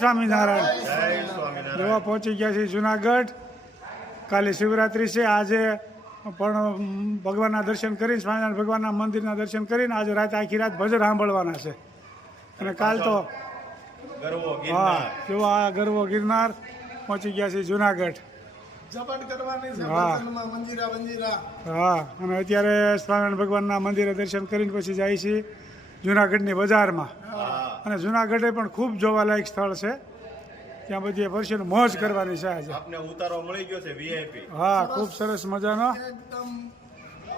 સ્વામિનારાયણ જોવા પહોંચી ગયા છીએ જુનાગઢ। કાલે શિવરાત્રિ છે, આજે પણ ભગવાનના દર્શન કરીને સ્વામિનારાયણ ભગવાનના મંદિરના દર્શન કરીને આજે રાતે આખી રાત ભજન સાંભળવાના છે। અને કાલ તો હા જોવા ગરવો ગિરનાર પહોંચી ગયા છીએ જુનાગઢ। હા અને અત્યારે સ્વામિનારાયણ ભગવાનના મંદિરે દર્શન કરીને પછી જાય છીએ જુનાગઢની બજારમાં। અને જુનાગઢે પણ ખૂબ જોવાલાયક સ્થળ છે, ત્યાં બધી વર્ષે મોજ કરવાની છે આજે। આપને ઉતારો મળી ગયો છે વીઆઈપી। હા ખૂબ સરસ મજાનો।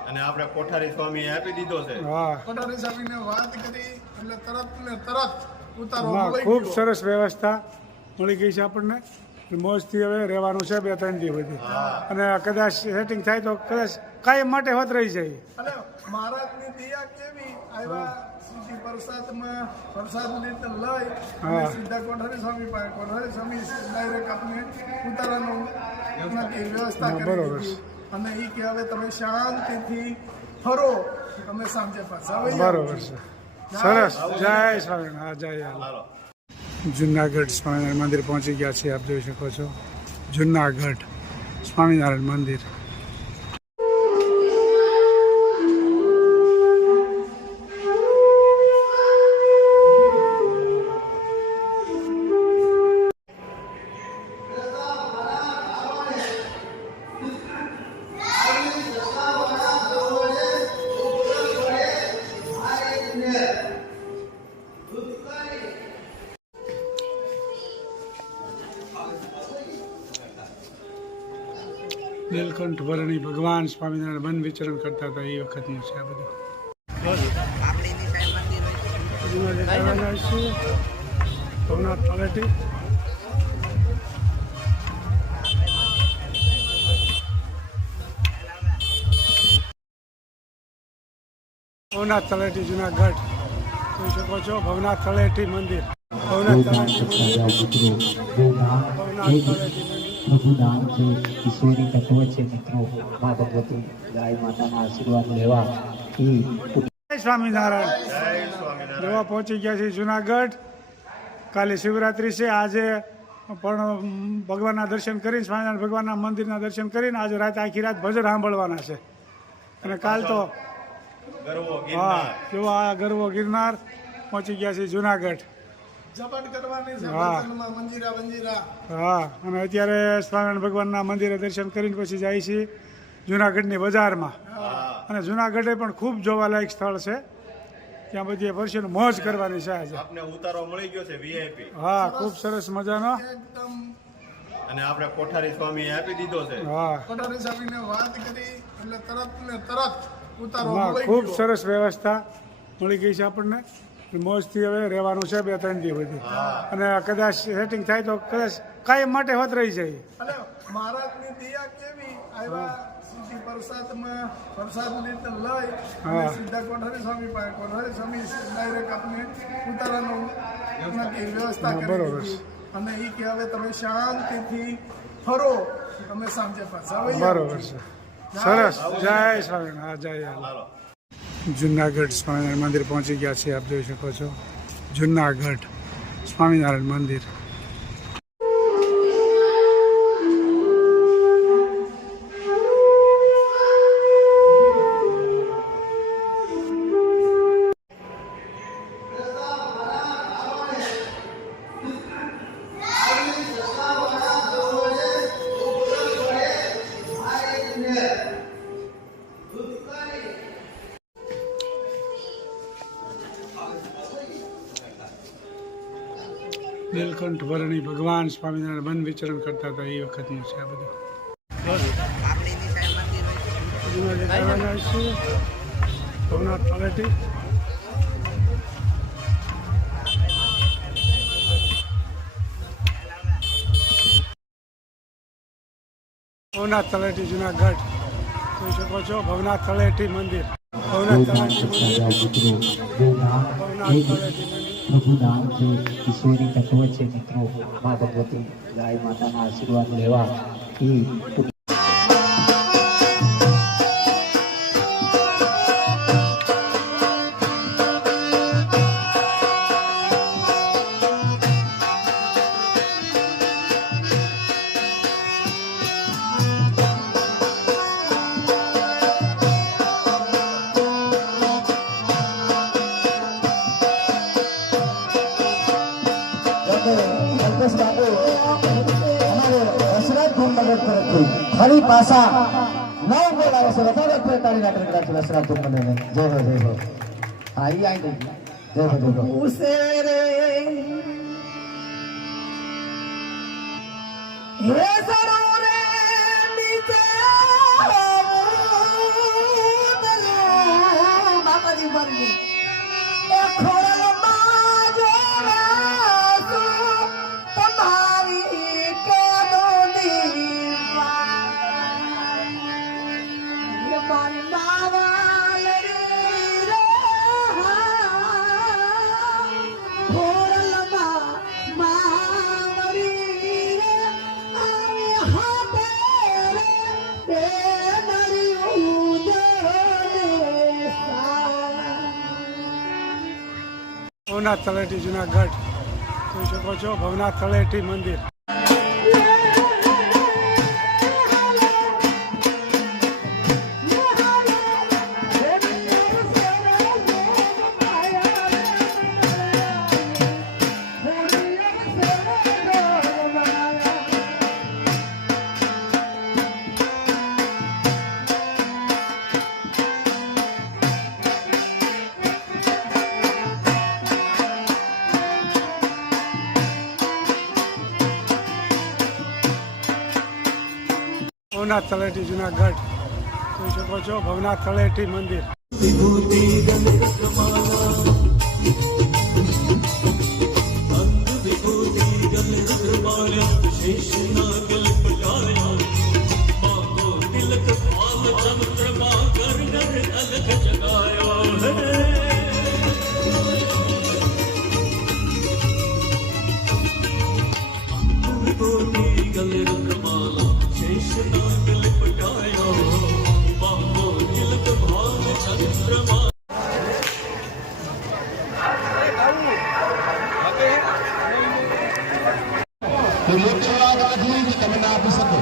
અને આપણે કોઠારી સ્વામી આપી દીધો છે। હા કોઠારી સ્વામીને વાત કરી એટલે તરત ને તરત ઉતારો મળી ખૂબ ગયો। સરસ વ્યવસ્થા મળી ગઈ છે આપણને। મોજથી હવે રહેવાનું છે 2-3 દિવસ સુધી, અને કદાચ સેટિંગ થાય તો કદાચ કાયમ માટે હોત રહી જાય। અને મહારાજની દયા કેવી આવ્યા સીધી પ્રસાદમાં પ્રસાદ રીતે લઈ અને સીધા કોઠારી સ્વામી પાસે કોઠારી સ્વામી ડાયરેક્ટ આપણે ઉતારાનું વ્યવસ્થા કરી દીધી। અને એ કે હવે તમે શાંતિથી ફરો, તમે સાંજે પાછા આવી જાઓ। બરોબર છે, સરસ। જય સ્વામિનારાયણ। જય જુનાગઢ સ્વામિનારાયણ મંદિર પહોંચી ગયા છીએ, આપ જોઈ શકો છો જુનાગઢ સ્વામિનારાયણ મંદિર। નીલકંઠ વર્ણી ભગવાન સ્વામિનારાયણ વન વિચરણ કરતા હતા એ વખતનું છે આ બધું। ભવનાથ તળેટી ભવનાથ તળેટી જુનાગઢ જોઈ શકો છો, ભવનાથ તળેટી મંદિર। ભવનાથ તળેટી પ્રભુ નામ છે, ઈશ્વરી તત્વ છે મિત્રો। મા ભગવતી ગાય માતાના આશીર્વાદ લેવા સ્વામિનારાયણ જોવા પહોંચી ગયા છીએ જુનાગઢ। કાલે શિવરાત્રિ છે, આજે પણ ભગવાનના દર્શન કરીને સ્વામિનારાયણ ભગવાનના મંદિરના દર્શન કરીને આજે રાતે આખી રાત ભજન સાંભળવાના છે। અને કાલ તો હા જોવા ગરવો ગિરનાર પહોંચી ગયા છીએ જુનાગઢ। હા અને અત્યારે સ્વામિનારાયણ ભગવાનના મંદિરે દર્શન કરીને પછી જાય છીએ જુનાગઢની બજારમાં। અને જુનાગઢે પણ ખૂબ જોવાલાયક સ્થળ છે, ત્યાં બધી વર્ષે મોજ કરવાની છે આજે। આપને ઉતારો મળી ગયો છે વીઆઈપી। હા ખૂબ સરસ મજાનો। અને આપણે કોઠારી સ્વામી આપી દીધો છે। હા કોઠારી સ્વામીને વાત કરી એટલે તરત ને તરત ઉતારો મળી ખૂબ ગયો। સરસ વ્યવસ્થા મળી ગઈ છે આપણને। મોજથી હવે રહેવાનું છે 2-3 દિવસ સુધી, અને કદાચ સેટિંગ થાય તો કદાચ કાયમ માટે હોત રહી જાય। અને મહારાજની દયા કેવી આવ્યા સીધી પ્રસાદમાં પ્રસાદ રીતે લઈ અને સીધા કોઠારી સ્વામી પાસે કોઠારી સ્વામી ડાયરેક્ટ આપણે ઉતારાનું વ્યવસ્થા કરી બરોબર દીધી। અને એ કે હવે તમે શાંતિથી ફરો, તમે સાંજે પાછા આવી જાઓ। બરોબર છે, સરસ। જય સ્વામિનારાયણ। જય જુનાગઢ સ્વામિનારાયણ મંદિર પહોંચી ગયા છીએ, આપ જોઈ શકો છો જુનાગઢ સ્વામિનારાયણ મંદિર। નીલકંઠ વર્ણી ભગવાન સ્વામિનારાયણ વન વિચરણ કરતા હતા એ વખતનું છે આ બધું। ભવનાથ તળેટી ભવનાથ તળેટી જુનાગઢ જોઈ શકો છો, ભવનાથ તળેટી મંદિર। ભવનાથ તળેટી મંદિર। પ્રભુ નામ છે, ઈશ્વરી તત્વ છે મિત્રો। મા ભગવતી ગાય માતાના આશીર્વાદ લેવા દિવસ બાપુ અમારે દશરથ ધૂમનગર તરફથી ફરી પાછા નવ બોલાવે છે વધારે પ્રકારની નાટક રાખે દશરથ ધૂમનગરને જય હો જય હો હા ઈ આઈ ગઈ જય હો જય હો ઉસે રે હે સરોરે નીચે બાપાજી બની એ ખોળમાં જોવાસો તમારી કેદોની એ મારી માવાલડી રે ખોળમાં માવડી રે આવી હાથે રે નળિયું દેને સા ભવનાથ તળેટી જુનાગઢ જોઈ શકો છો ભવનાથ તળેટી મંદિર. ભવનાથ તળેટી જુનાગઢ જોઈ શકો છો ભવનાથ તળેટી મંદિર. તમે ના આપી શકો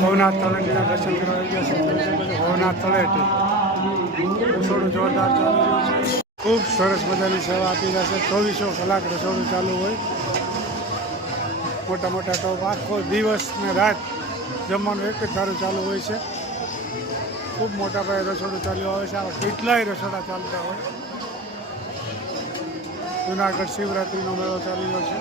ભવનાથ તળેટીના દર્શન કરવા ગયા છે. ભવનાથ તળેટી રસોડું જોરદાર ચાલુ રહ્યું છે. ખૂબ સરસ મજાની સેવા આપી રહ્યા છે. 24 કલાક રસોડું ચાલુ હોય. મોટા મોટા ટોપ આખો દિવસ ને રાત જમવાનું એક જ ધારું ચાલુ હોય છે. ખૂબ મોટા પાયે રસોડું ચાલુ આવે છે. આવા કેટલાય રસોડા ચાલતા હોય. જુનાગઢ શિવરાત્રિનો મેળો ચાલી રહ્યો છે.